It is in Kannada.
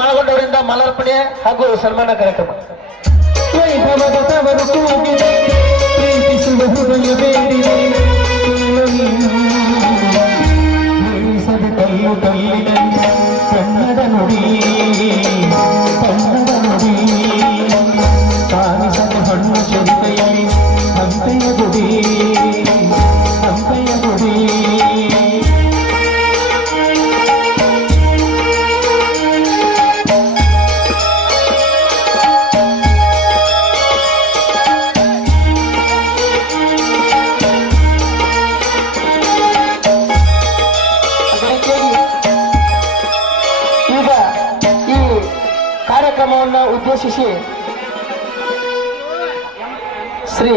ಮಾಳಗೊಂಡವರಿಂದ ಮಾಲಾರ್ಪಣೆ ಹಾಗೂ ಸನ್ಮಾನ ಕಾರ್ಯಕ್ರಮ. ಕನ್ನಡ ನುಡಿ ಕನ್ನಡ ನುಡಿ ಕಾಣಿಸದ ಹಣ್ಣು ಚಿಂತೆಯಲ್ಲಿ ಹಂಪೆಯ ಗುಡಿ ಹಂಪೆಯ ಗುಡಿ. ಕಾರ್ಯಕ್ರಮವನ್ನು ಉದ್ದೇಶಿಸಿ ಶ್ರೀ